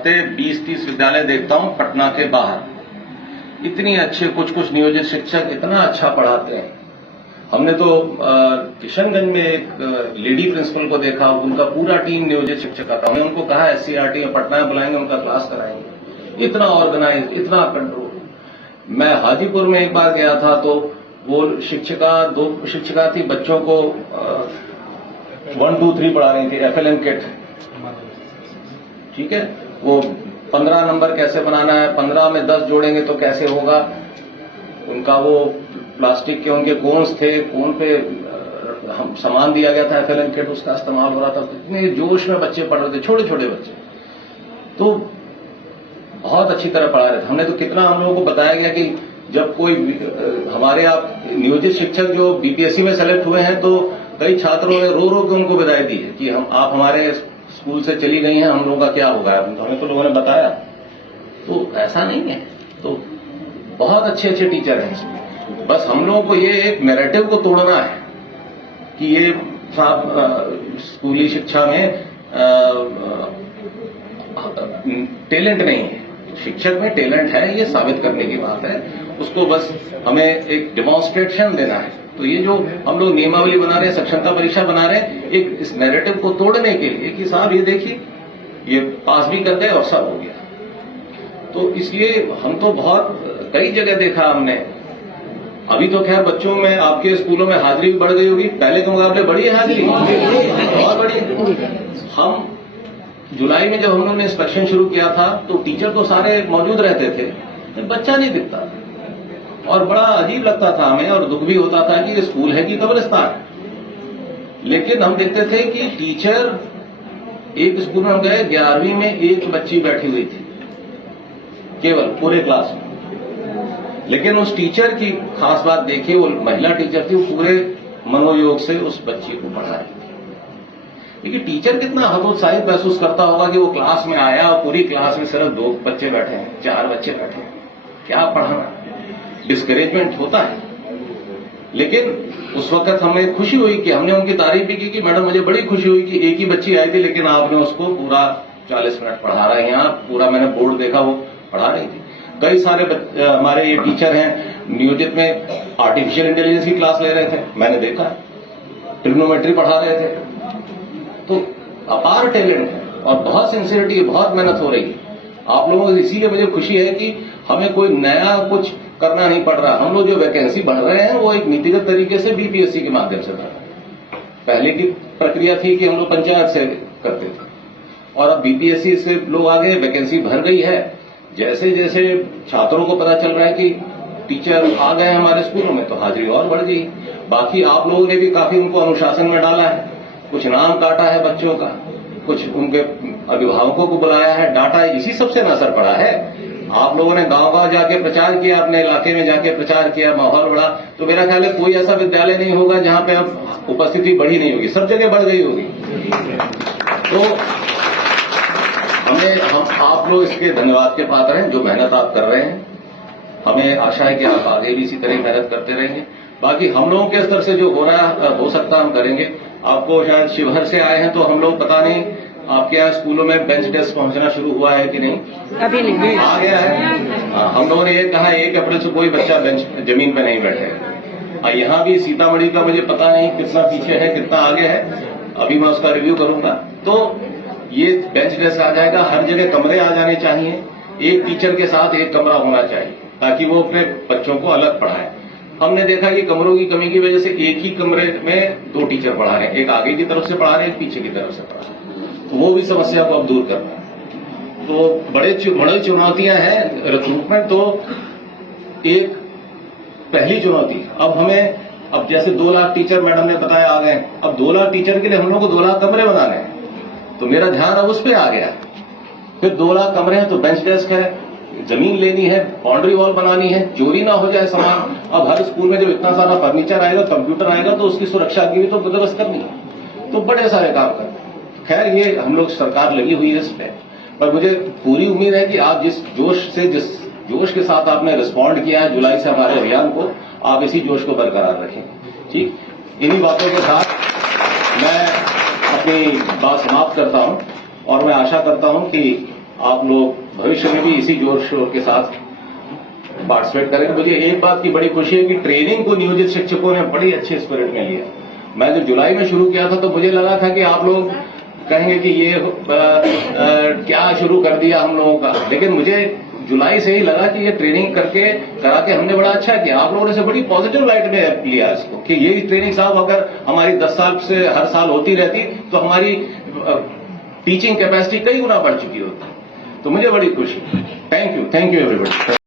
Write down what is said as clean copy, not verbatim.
हफ्ते 20-30 विद्यालय देखता हूं पटना के बाहर, इतनी अच्छे कुछ नियोजित शिक्षक इतना अच्छा पढ़ाते हैं। हमने तो किशनगंज में एक लेडी प्रिंसिपल को देखा, उनका पूरा टीम नियोजित शिक्षक का था। हमने उनको कहा SCRT में पटना में बुलाएंगे, उनका क्लास कराएंगे। इतना ऑर्गेनाइज, इतना कंट्रोल। मैं हाजीपुर में एक बार गया था तो वो दो शिक्षिका थी, बच्चों को 1 2 3 पढ़ा रही थी, FLN किट, ठीक है। वो 15 नंबर कैसे बनाना है, 15 में 10 जोड़ेंगे तो कैसे होगा। उनका वो प्लास्टिक के उनके कोन्स थे, कोन पे हम सामान दिया गया था FLN किट, उसका इस्तेमाल हो रहा था। इतने जोश में बच्चे पढ़ रहे थे, छोटे छोटे बच्चे, तो बहुत अच्छी तरह पढ़ा रहे थे। हमने तो कितना हम लोगों को बताया गया कि जब कोई हमारे आप नियोजित शिक्षक जो BPSC में सेलेक्ट हुए हैं तो कई छात्रों ने रो रो के उनको विदाई दी है कि आप हमारे स्कूल से चली गई हैं, हम लोगों का क्या होगा। तो हमें तो लोगों ने बताया, तो ऐसा नहीं है। तो बहुत अच्छे अच्छे टीचर हैं इसमें। बस हम लोगों को ये एक नैरेटिव को तोड़ना है कि ये स्कूली शिक्षा में टैलेंट नहीं है। शिक्षक में टैलेंट है, ये साबित करने की बात है। उसको बस हमें एक डेमोन्स्ट्रेशन देना है। तो ये जो हम लोग नियमावली बना रहे हैं, सक्षमता परीक्षा बना रहे हैं, एक इस नैरेटिव को तोड़ने के लिए कि साहब ये देखिए, ये पास भी कर गए और सब हो गया। तो इसलिए हम तो बहुत कई जगह देखा हमने। अभी तो खैर बच्चों में आपके स्कूलों में हाजिरी भी बढ़ गई होगी, पहले के मुकाबले बढ़ी है हाजिरी, बहुत बढ़ी। हम जुलाई में जब हम लोगों ने इंस्पेक्शन शुरू किया था तो टीचर तो सारे मौजूद रहते थे, बच्चा नहीं दिखता और बड़ा अजीब लगता था हमें और दुख भी होता था कि ये स्कूल है कि कब्रिस्तान। लेकिन हम देखते थे कि टीचर, एक स्कूल में हम गए, 11वीं में एक बच्ची बैठी हुई थी केवल पूरे क्लास में। लेकिन उस टीचर की खास बात देखिए, वो महिला टीचर थी, वो पूरे मनोयोग से उस बच्ची को पढ़ा रही थी। देखिए टीचर कितना हतोत्साहित महसूस करता होगा कि वो क्लास में आया और पूरी क्लास में सिर्फ 2 बच्चे बैठे हैं, 4 बच्चे बैठे हैं, क्या पढ़ाना। डिस्करेजमेंट होता है। लेकिन उस वक्त हमें खुशी हुई कि हमने उनकी तारीफ भी की कि मैडम मुझे बड़ी खुशी हुई कि एक ही बच्ची आई थी लेकिन आपने उसको पूरा 40 मिनट पढ़ा रहे हैं। यहाँ पूरा मैंने बोर्ड देखा, वो पढ़ा रही थी। कई सारे हमारे ये टीचर हैं नियोजित में आर्टिफिशियल इंटेलिजेंस की क्लास ले रहे थे, मैंने देखा, ट्रिग्नोमेट्री पढ़ा रहे थे। तो अपार टैलेंट है और बहुत सिंसियरिटी है, बहुत मेहनत हो रही है आप लोगों को। इसीलिए मुझे खुशी है कि हमें कोई नया कुछ करना नहीं पड़ रहा। हम लोग जो वैकेंसी बढ़ रहे हैं वो एक नीतिगत तरीके से BPSC के माध्यम से बढ़ रहे हैं। पहले की प्रक्रिया थी कि हम लोग पंचायत से करते थे और अब BPSC से लोग आगे, वैकेंसी भर गई है। जैसे जैसे छात्रों को पता चल रहा है कि टीचर आ गए हमारे स्कूलों में तो हाजिरी और बढ़ गई। बाकी आप लोगों ने भी काफी उनको अनुशासन में डाला है, कुछ नाम काटा है बच्चों का, कुछ उनके अभिभावकों को बुलाया है, डांटा है, इसी सबसे असर पड़ा है। आप लोगों ने गांव-गांव जाके प्रचार किया, अपने इलाके में जाके प्रचार किया, माहौल बढ़ा। तो मेरा ख्याल है कोई ऐसा विद्यालय नहीं होगा जहां पे अब उपस्थिति बढ़ी नहीं होगी, सब जगह बढ़ गई होगी। तो हम आप लोग इसके धन्यवाद के पात्र हैं जो मेहनत आप कर रहे हैं। हमें आशा है कि आप आगे भी इसी तरह मेहनत करते रहेंगे। बाकी हम लोगों के स्तर से जो हो रहा है, हो सकता है हम करेंगे। आपको शायद शिवहर से आए हैं तो हम लोग पता नहीं आपके यहाँ स्कूलों में बेंच डेस्क पहुंचना शुरू हुआ है कि नहीं? अभी नहीं आ गया है। हम लोगों ने ये कहा 1 अप्रैल से कोई बच्चा जमीन पर नहीं बैठेगा। यहाँ भी सीतामढ़ी का मुझे पता नहीं कितना पीछे है कितना आगे है, अभी मैं उसका रिव्यू करूंगा। तो ये बेंच डेस्क आ जाएगा, हर जगह कमरे आ जाने चाहिए, एक टीचर के साथ एक कमरा होना चाहिए ताकि वो अपने बच्चों को अलग पढ़ाए। हमने देखा कि कमरों की कमी की वजह से एक ही कमरे में 2 टीचर पढ़ा रहे हैं, एक आगे की तरफ से पढ़ा रहे हैं, एक पीछे की तरफ से पढ़ा रहे हैं। तो वो भी समस्या को अब दूर करना है। तो बड़ी चुनौतियां हैं। रिक्रूटमेंट तो एक पहली चुनौती। अब जैसे 2 लाख टीचर मैडम ने बताया आ गए, अब 2 लाख टीचर के लिए हम लोग को 2 लाख कमरे बनाने हैं। तो मेरा ध्यान अब उस पर आ गया। फिर 2 लाख कमरे हैं तो बेंच डेस्क है, जमीन लेनी है, बाउंड्री वॉल बनानी है, चोरी ना हो जाए सामान। अब हर स्कूल में जो इतना सारा फर्नीचर आएगा, कंप्यूटर आएगा, तो उसकी सुरक्षा की भी तो बंदोबस्त करनी है। तो बड़े सारे काम करते हैं। खैर ये हम लोग सरकार लगी हुई है इस पे, पर मुझे पूरी उम्मीद है कि आप जिस जोश के साथ आपने रिस्पॉन्ड किया है जुलाई से हमारे अभियान को, आप इसी जोश को बरकरार रखें। ठीक, इन्हीं बातों के साथ मैं अपनी बात समाप्त करता हूं और मैं आशा करता हूं कि आप लोग भविष्य में भी इसी जोर शोर के साथ पार्टिसिपेट करें। मुझे एक बात की बड़ी खुशी है कि ट्रेनिंग को नियोजित शिक्षकों ने बड़ी अच्छे स्पिरिट में लिया। मैं जब जुलाई में शुरू किया था तो मुझे लगा था कि आप लोग कहेंगे कि ये क्या शुरू कर दिया हम लोगों का, लेकिन मुझे जुलाई से ही लगा कि ये ट्रेनिंग करा के हमने बड़ा अच्छा किया। आप लोगों ने से बड़ी पॉजिटिव लाइट में लिया इसको कि ये ट्रेनिंग साहब अगर हमारी 10 साल से हर साल होती रहती तो हमारी टीचिंग कैपेसिटी कई गुना बढ़ चुकी होती। तो मुझे बड़ी खुशी। Thank you everybody.